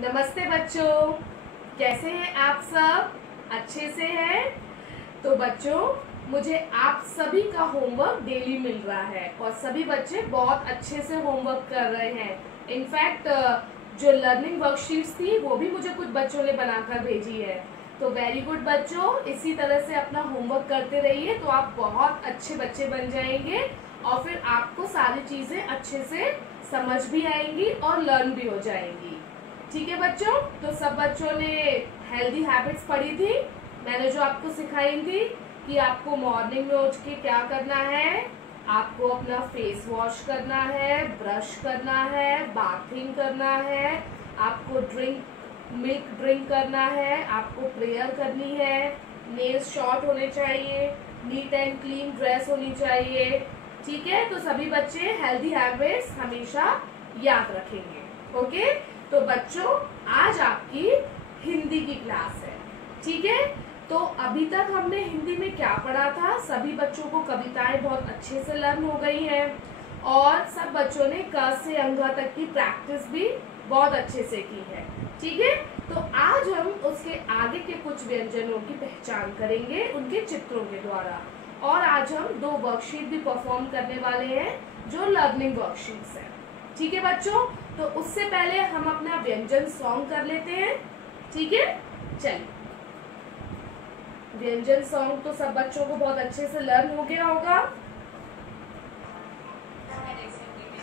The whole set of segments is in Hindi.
नमस्ते बच्चों, कैसे हैं आप सब? अच्छे से हैं? तो बच्चों, मुझे आप सभी का होमवर्क डेली मिल रहा है और सभी बच्चे बहुत अच्छे से होमवर्क कर रहे हैं। इनफैक्ट जो लर्निंग वर्कशीट्स थी वो भी मुझे कुछ बच्चों ने बनाकर भेजी है। तो वेरी गुड बच्चों, इसी तरह से अपना होमवर्क करते रहिए तो आप बहुत अच्छे बच्चे बन जाएंगे और फिर आपको सारी चीज़ें अच्छे से समझ भी आएंगी और लर्न भी हो जाएंगी। ठीक है बच्चों, तो सब बच्चों ने हेल्दी हैबिट्स पढ़ी थी। मैंने जो आपको सिखाई थी कि आपको मॉर्निंग में उठ के क्या करना है, आपको अपना फेस वॉश करना है, ब्रश करना है, बाथिंग करना है, आपको मिल्क ड्रिंक करना है, आपको प्रेयर करनी है, नेल्स शॉर्ट होने चाहिए, नीट एंड क्लीन ड्रेस होनी चाहिए। ठीक है, तो सभी बच्चे हेल्दी हैबिट्स हमेशा याद रखेंगे। ओके, तो बच्चों आज आपकी हिंदी की क्लास है। ठीक है, तो अभी तक हमने हिंदी में क्या पढ़ा था? सभी बच्चों को कविताएं बहुत अच्छे से लर्न हो गई हैं और सब बच्चों ने क से अंघ तक की प्रैक्टिस भी बहुत अच्छे से की है। ठीक है, तो आज हम उसके आगे के कुछ व्यंजनों की पहचान करेंगे उनके चित्रों के द्वारा। और आज हम 2 वर्कशीट भी परफॉर्म करने वाले हैं जो लर्निंग वर्कशीट्स हैं। ठीक है बच्चों, तो उससे पहले हम अपना व्यंजन सॉन्ग कर लेते हैं। ठीक है, चलिए। व्यंजन सॉन्ग तो सब बच्चों को बहुत अच्छे से लर्न हो गया होगा।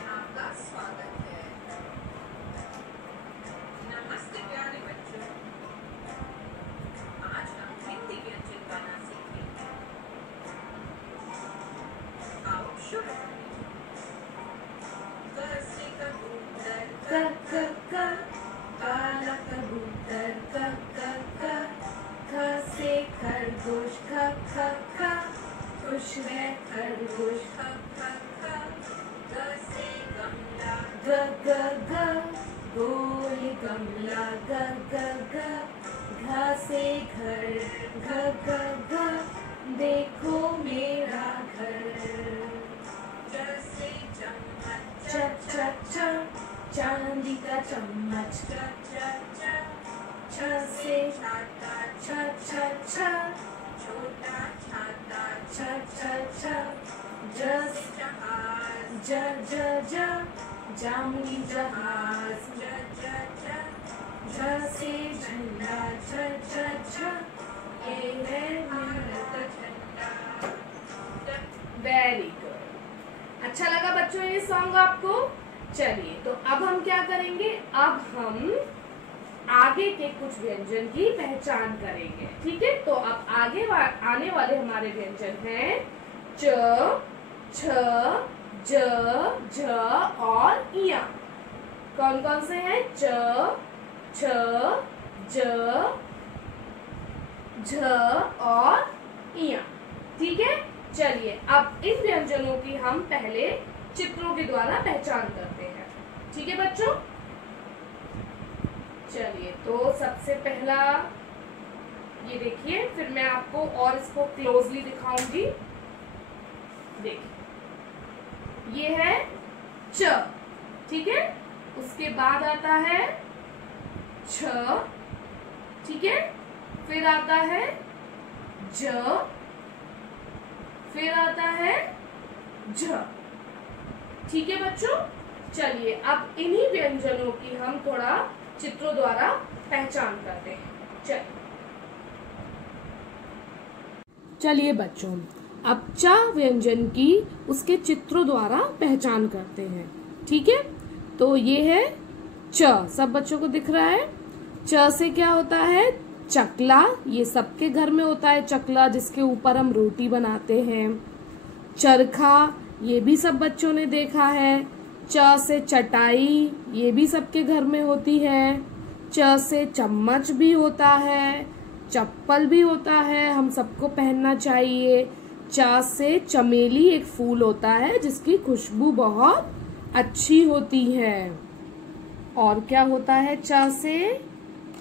आपका स्वागत है। नमस्ते प्यारे बच्चों, आज हम हिंदी व्यंजन गाना सीखेंगे। आओ शुरू करें। क से कबूतर काला कबूतर ख से खरगोश ख खुश है खरगोश ग से गमला ग गोल गमला ग घ से घर घ देखो मेरा घर। च से चम्मच च चांदी का चम्मच छ से छाता छ छोटा छाता छ ज से जहाज जामुनी जहाज झ से झंडा छ ये है भारत झंडा। Very good. अच्छा लगा बच्चों ये सॉन्ग आपको? चलिए, तो अब हम क्या करेंगे? अब हम आगे के कुछ व्यंजन की पहचान करेंगे। ठीक है, तो अब आने वाले हमारे व्यंजन हैं च, छ, ज, झ और इया। कौन कौन से हैं? च, छ, ज, झ और इया। ठीक है, चलिए अब इन व्यंजनों की हम पहले चित्रों के द्वारा पहचान करते हैं। ठीक है बच्चों, चलिए। तो सबसे पहला ये देखिए, फिर मैं आपको और इसको क्लोजली दिखाऊंगी। देखिए, ये है च। ठीक है, उसके बाद आता है छ। ठीक है, फिर आता है ज, फिर आता है झ। ठीक है बच्चों, चलिए अब इन्हीं व्यंजनों की हम थोड़ा चित्रों द्वारा पहचान करते हैं। चलिए बच्चों, अब च व्यंजन की उसके चित्रों द्वारा पहचान करते हैं। ठीक है, तो ये है च। सब बच्चों को दिख रहा है? च से क्या होता है? चकला। ये सबके घर में होता है चकला, जिसके ऊपर हम रोटी बनाते हैं। चरखा, ये भी सब बच्चों ने देखा है। च से चटाई, ये भी सबके घर में होती है। च से चम्मच भी होता है, चप्पल भी होता है, हम सबको पहनना चाहिए। च से चमेली, एक फूल होता है जिसकी खुशबू बहुत अच्छी होती है। और क्या होता है च से?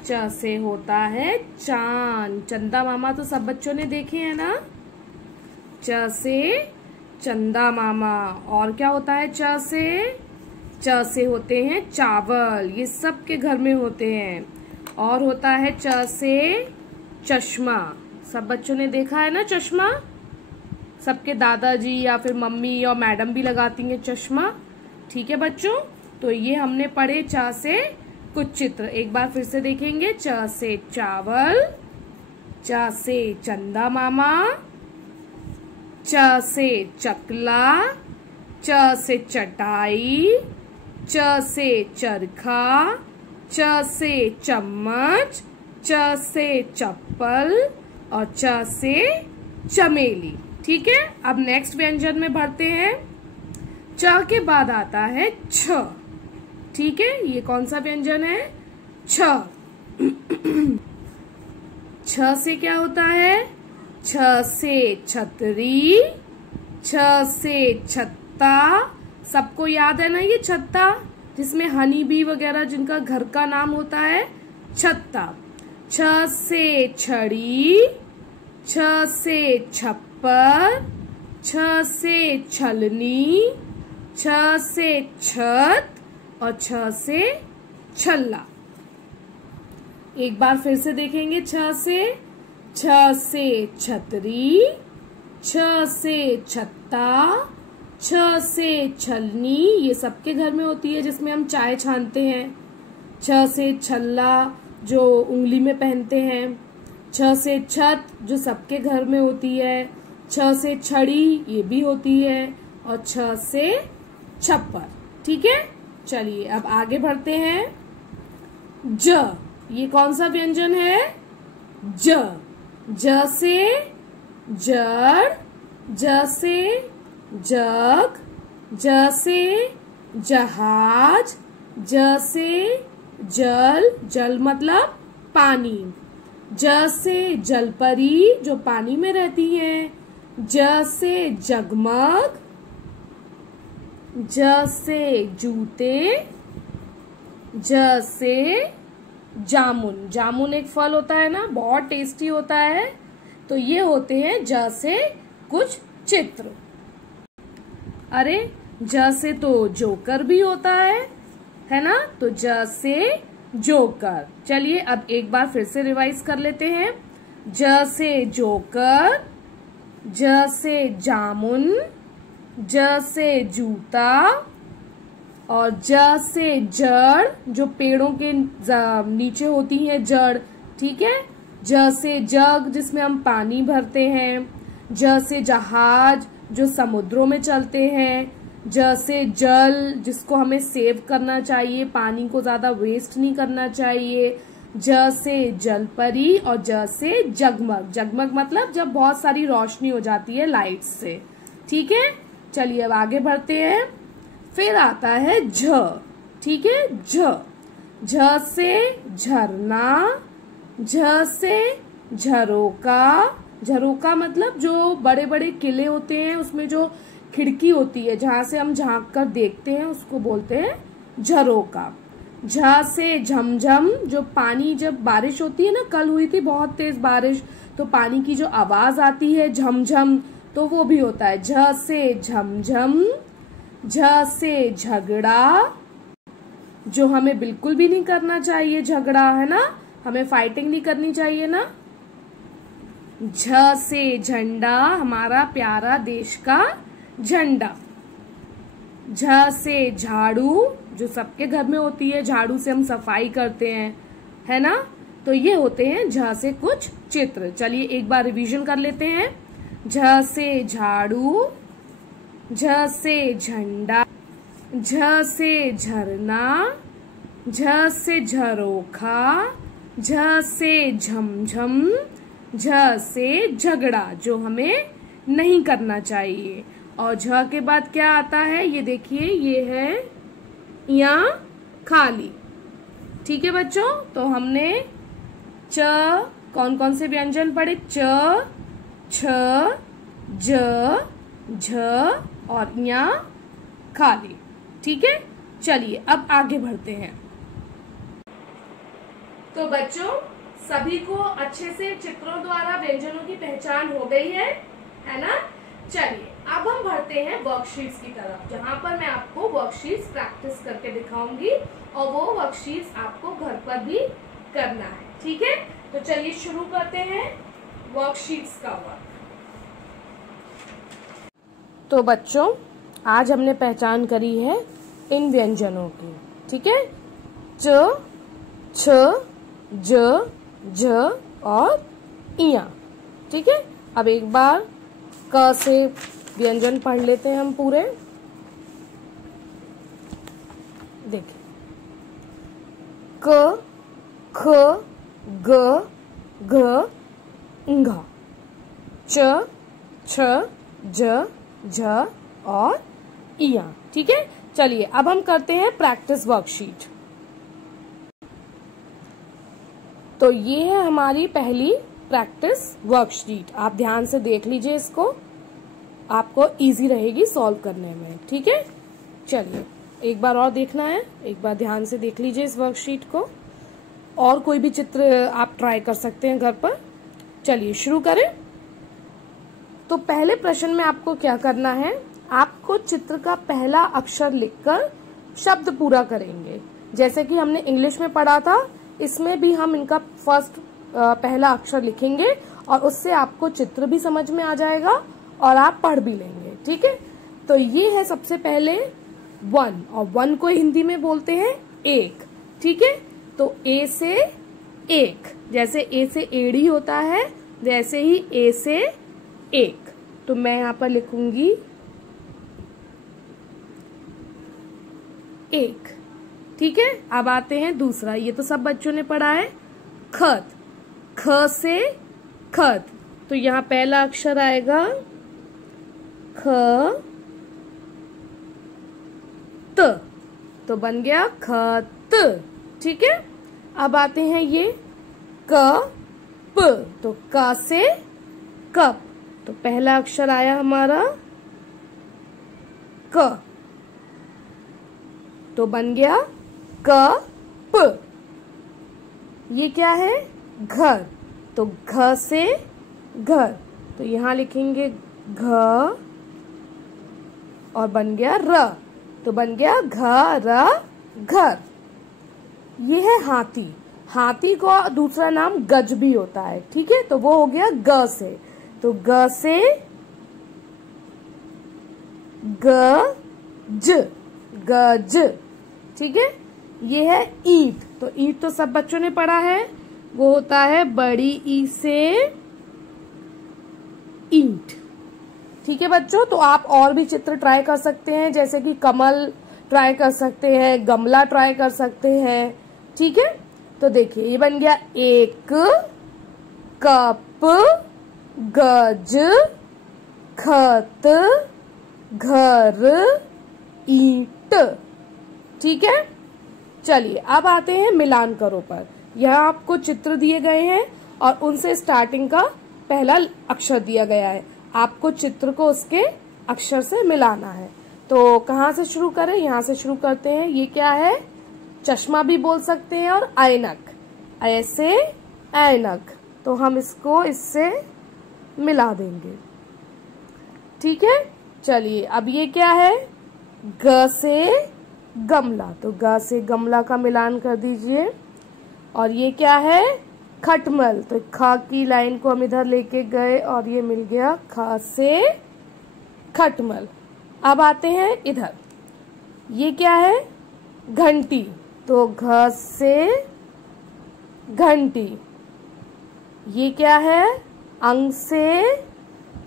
च से होता है चांद। चंदा मामा तो सब बच्चों ने देखे हैं ना? च से चंदा मामा। और क्या होता है च से? च से होते हैं चावल, ये सबके घर में होते हैं। और होता है च से चश्मा, सब बच्चों ने देखा है ना चश्मा, सबके दादाजी या फिर मम्मी और मैडम भी लगाती हैं चश्मा। ठीक है बच्चों, तो ये हमने पढ़े च से कुछ चित्र। एक बार फिर से देखेंगे। च से चावल, च से चंदा मामा, च से चकला, च से चटाई, च से चरखा, च से चम्मच, च से चप्पल और च से चमेली। ठीक है, अब नेक्स्ट व्यंजन में बढ़ते हैं। च के बाद आता है छ। ठीक है, ये कौन सा व्यंजन है? छ। छ से क्या होता है? छ से छतरी, छ से छत्ता, सबको याद है ना ये छत्ता, जिसमें हनी बी वगैरह जिनका घर का नाम होता है छत्ता। छ से छड़ी, छ से छप्पर, छ से छलनी, छ से छत और छ से छल्ला। एक बार फिर से देखेंगे। छ से छतरी, छ से छत्ता, छ से छलनी, ये सबके घर में होती है जिसमें हम चाय छानते हैं। छ से छल्ला जो उंगली में पहनते हैं। छ से छत जो सबके घर में होती है। छ से छड़ी ये भी होती है और छ से छप्पर। ठीक है, चलिए अब आगे बढ़ते हैं। ज, ये कौन सा व्यंजन है? ज। ज से जड़, ज से जग, ज से जहाज, ज से जल, जल मतलब पानी, ज से जलपरी जो पानी में रहती हैं, ज से जगमग, ज से जूते, ज से जामुन। जामुन एक फल होता है ना, बहुत टेस्टी होता है। तो ये होते हैं ज से कुछ चित्र। अरे ज से तो जोकर भी होता है ना, तो ज से जोकर। चलिए अब एक बार फिर से रिवाइज कर लेते हैं। ज से जोकर, ज से जामुन, ज से जूता और ज से जड़ जो पेड़ों के नीचे होती है जड़। ठीक है, ज से जग जिसमें हम पानी भरते हैं, ज से जहाज जो समुद्रों में चलते हैं, ज से जल जिसको हमें सेव करना चाहिए, पानी को ज्यादा वेस्ट नहीं करना चाहिए, ज से जलपरी और ज से जगमग। जगमग मतलब जब बहुत सारी रोशनी हो जाती है लाइट से। ठीक है, चलिए अब आगे बढ़ते हैं। फिर आता है झ। ठीक है, झ। झ से झरना, झ से झरोका। झरोका मतलब जो बड़े बड़े किले होते हैं उसमें जो खिड़की होती है जहां से हम झांक कर देखते हैं उसको बोलते हैं झरोका। झ से झमझम जो पानी, जब बारिश होती है ना, कल हुई थी बहुत तेज बारिश, तो पानी की जो आवाज आती है झमझम, तो वो भी होता है झ से झमझम। झ से झगड़ा जो हमें बिल्कुल भी नहीं करना चाहिए, झगड़ा है ना, हमें फाइटिंग नहीं करनी चाहिए ना। झ से झंडा, हमारा प्यारा देश का झंडा। झ से झाड़ू जो सबके घर में होती है, झाड़ू से हम सफाई करते हैं, है ना। तो ये होते हैं झ से कुछ चित्र। चलिए एक बार रिवीजन कर लेते हैं। झ से झाड़ू, झ से झंडा, झ से झरना, झ से झरोखा, झ से झमझम, झ से झगड़ा जो हमें नहीं करना चाहिए। और झ के बाद क्या आता है, ये देखिए, ये है यहाँ खाली। ठीक है बच्चों, तो हमने च कौन कौन से व्यंजन पढ़े? च, छ, ज, झ और यहाँ खाली। ठीक है, चलिए अब आगे बढ़ते हैं। तो बच्चों सभी को अच्छे से चित्रों द्वारा व्यंजनों की पहचान हो गई है ना। चलिए अब हम बढ़ते हैं वर्कशीट्स की तरफ, जहां पर मैं आपको वर्कशीट्स प्रैक्टिस करके दिखाऊंगी और वो वर्कशीट्स आपको घर पर भी करना है, ठीक है। तो चलिए शुरू करते हैं वर्कशीट्स का वर्क। तो बच्चों, आज हमने पहचान करी है इन व्यंजनों की, ठीक है। च, छ, ज, झ और इया, ठीक है। अब एक बार क से व्यंजन पढ़ लेते हैं हम पूरे। देखिए, क, ख, ग, घ, घ, च, छ, ज, झ और इया, ठीक है। चलिए अब हम करते हैं प्रैक्टिस वर्कशीट। तो ये है हमारी पहली प्रैक्टिस वर्कशीट। आप ध्यान से देख लीजिए, इसको आपको इजी रहेगी सॉल्व करने में, ठीक है। चलिए एक बार और देखना है, एक बार ध्यान से देख लीजिए इस वर्कशीट को। और कोई भी चित्र आप ट्राई कर सकते हैं घर पर। चलिए शुरू करें। तो पहले प्रश्न में आपको क्या करना है, आपको चित्र का पहला अक्षर लिखकर शब्द पूरा करेंगे। जैसे कि हमने इंग्लिश में पढ़ा था, इसमें भी हम इनका फर्स्ट पहला अक्षर लिखेंगे और उससे आपको चित्र भी समझ में आ जाएगा और आप पढ़ भी लेंगे, ठीक है। तो ये है सबसे पहले वन, और वन को हिंदी में बोलते हैं एक, ठीक है। तो ए से एक, जैसे ए से एड़ी होता है वैसे ही ए से एक। तो मैं यहाँ पर लिखूंगी एक, ठीक है। अब आते हैं दूसरा, ये तो सब बच्चों ने पढ़ा है, खत, ख से खत। तो यहाँ पहला अक्षर आएगा ख, त, तो बन गया खत, ठीक है। अब आते हैं ये क, प, तो क से कप, तो पहला अक्षर आया हमारा क, तो बन गया कप। ये क्या है, घर, तो घ से घर, तो यहाँ लिखेंगे घ और बन गया र, तो बन गया घर, घर। ये है हाथी, हाथी को दूसरा नाम गज भी होता है, ठीक है। तो वो हो गया ग से, तो ग से गज, गज, ठीक है। ये है ईंट, तो ईंट तो सब बच्चों ने पढ़ा है, वो होता है बड़ी ई से ईंट, ठीक है बच्चों। तो आप और भी चित्र ट्राई कर सकते हैं, जैसे कि कमल ट्राई कर सकते हैं, गमला ट्राई कर सकते हैं, ठीक है। तो देखिए ये बन गया एक, कप, गज, खत, घर, ईंट, ठीक है। चलिए अब आते हैं मिलान करो पर। यहाँ आपको चित्र दिए गए हैं और उनसे स्टार्टिंग का पहला अक्षर दिया गया है, आपको चित्र को उसके अक्षर से मिलाना है। तो कहाँ से शुरू करें, यहाँ से शुरू करते हैं। ये क्या है, चश्मा भी बोल सकते हैं और ऐनक, ऐसे ऐनक, तो हम इसको इससे मिला देंगे, ठीक है। चलिए अब ये क्या है, ग से गमला, तो ग से गमला का मिलान कर दीजिए। और ये क्या है, खटमल, तो ख की लाइन को हम इधर लेके गए और ये मिल गया ख से खटमल। अब आते हैं इधर, ये क्या है, घंटी, तो घ से घंटी। ये क्या है, अंग से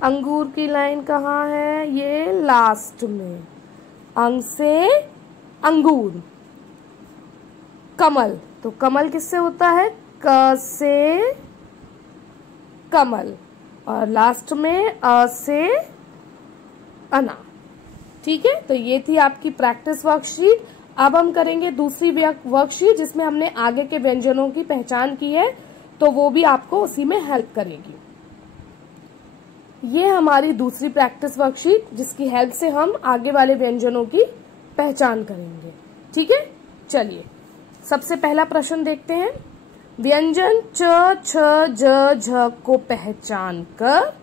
अंगूर की लाइन कहाँ है, ये लास्ट में, अंग से अंगूर। कमल, तो कमल किससे होता है, क से कमल, और लास्ट में अ से अना, ठीक है। तो ये थी आपकी प्रैक्टिस वर्कशीट। अब हम करेंगे दूसरी वर्कशीट जिसमें हमने आगे के व्यंजनों की पहचान की है, तो वो भी आपको उसी में हेल्प करेगी। ये हमारी दूसरी प्रैक्टिस वर्कशीट जिसकी हेल्प से हम आगे वाले व्यंजनों की पहचान करेंगे, ठीक है। चलिए सबसे पहला प्रश्न देखते हैं। व्यंजन च, छ, ज, झ को पहचान कर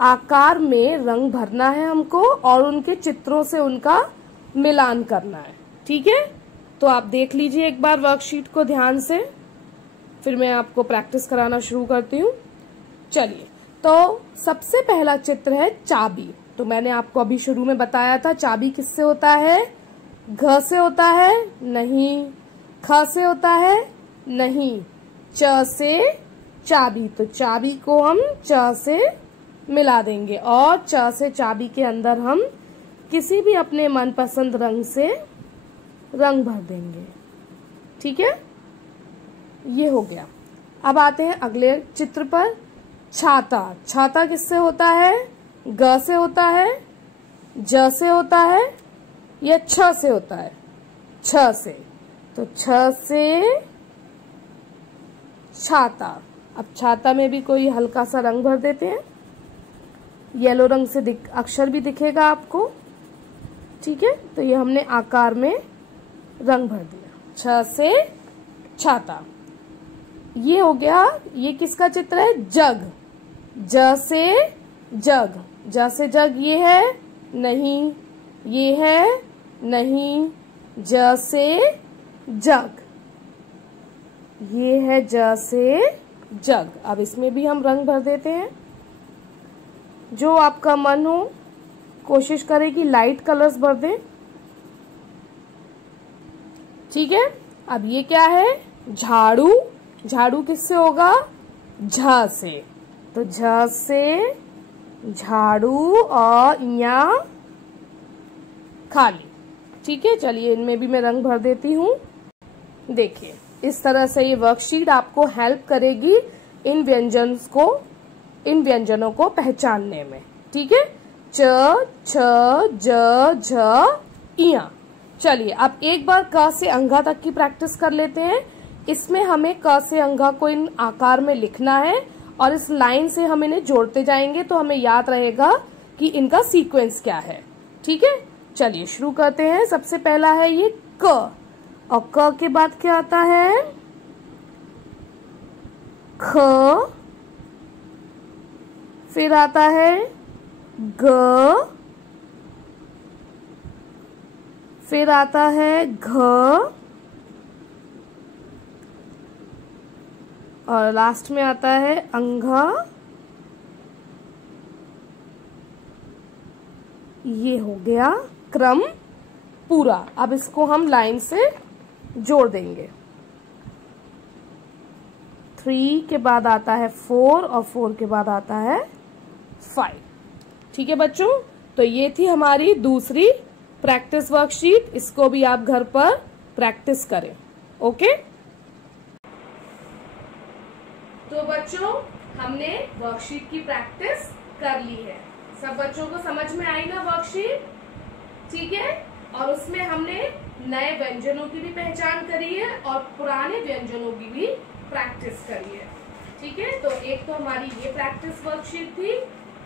आकार में रंग भरना है हमको और उनके चित्रों से उनका मिलान करना है। ठीक है, तो आप देख लीजिए एक बार वर्कशीट को ध्यान से, फिर मैं आपको प्रैक्टिस कराना शुरू करती हूँ। चलिए, तो सबसे पहला चित्र है चाबी। तो मैंने आपको अभी शुरू में बताया था चाबी किससे होता है? घ से होता है? नहीं। ख से होता है? नहीं। च से चाबी, तो चाबी को हम च से मिला देंगे और च से चाबी के अंदर हम किसी भी अपने मनपसंद रंग से रंग भर देंगे। ठीक है, ये हो गया। अब आते हैं अगले चित्र पर। छाता। छाता किससे होता है? ग से होता है, ज से होता है या छ से होता है? छ से। तो छ से छाता। अब छाता में भी कोई हल्का सा रंग भर देते हैं। येलो रंग से अक्षर भी दिखेगा आपको। ठीक है, तो ये हमने आकार में रंग भर दिया। छ से छाता। ये हो गया। ये किसका चित्र है? जग। ज से जग। ज से जग ये है? नहीं। ये है? नहीं। ज से जग, ये है ज से जग। अब इसमें भी हम रंग भर देते हैं, जो आपका मन हो। कोशिश करें कि लाइट कलर्स भर दें। ठीक है, अब ये क्या है? झाड़ू। झाड़ू किससे होगा? झ से। तो झ से झाड़ू और यहाँ खाली। ठीक है, चलिए इनमें भी मैं रंग भर देती हूँ। देखिए, इस तरह से ये वर्कशीट आपको हेल्प करेगी इन व्यंजनों को पहचानने में। ठीक है, च, छ, ज, झ, इया। चलिए अब एक बार क से अंघा तक की प्रैक्टिस कर लेते हैं। इसमें हमें क से अंघा को इन आकार में लिखना है और इस लाइन से हम इन्हें जोड़ते जाएंगे, तो हमें याद रहेगा कि इनका सीक्वेंस क्या है। ठीक है, चलिए शुरू करते हैं। सबसे पहला है ये क, और क के बाद क्या आता है? ख, फिर आता है ग, फिर आता है घ, और लास्ट में आता है अंघा। ये हो गया क्रम पूरा। अब इसको हम लाइन से जोड़ देंगे। 3 के बाद आता है 4 और 4 के बाद आता है 5। ठीक है बच्चों, तो ये थी हमारी दूसरी प्रैक्टिस वर्कशीट। इसको भी आप घर पर प्रैक्टिस करें। ओके, तो बच्चों हमने वर्कशीट की प्रैक्टिस कर ली है। सब बच्चों को समझ में आई ना वर्कशीट? ठीक है, और उसमें हमने नए व्यंजनों की भी पहचान करी है और पुराने व्यंजनों की भी प्रैक्टिस करी है। ठीक है, तो एक तो हमारी ये प्रैक्टिस वर्कशीट थी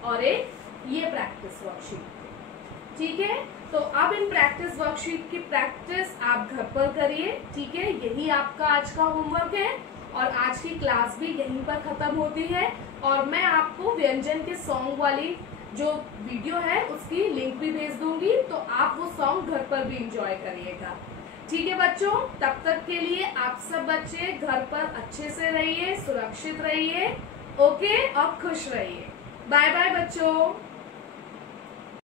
और एक ये प्रैक्टिस वर्कशीट थी। ठीक है, तो अब इन प्रैक्टिस वर्कशीट की प्रैक्टिस आप घर पर करिए। ठीक है, यही आपका आज का होमवर्क है और आज की क्लास भी यहीं पर खत्म होती है। और मैं आपको व्यंजन के सॉन्ग वाली जो वीडियो है उसकी लिंक भी भेज दूंगी, तो आप वो सॉन्ग घर पर भी एंजॉय करिएगा। ठीक है बच्चों, तब तक के लिए आप सब बच्चे घर पर अच्छे से रहिए, सुरक्षित रहिए। ओके, और खुश रहिए। बाय बाय बच्चों।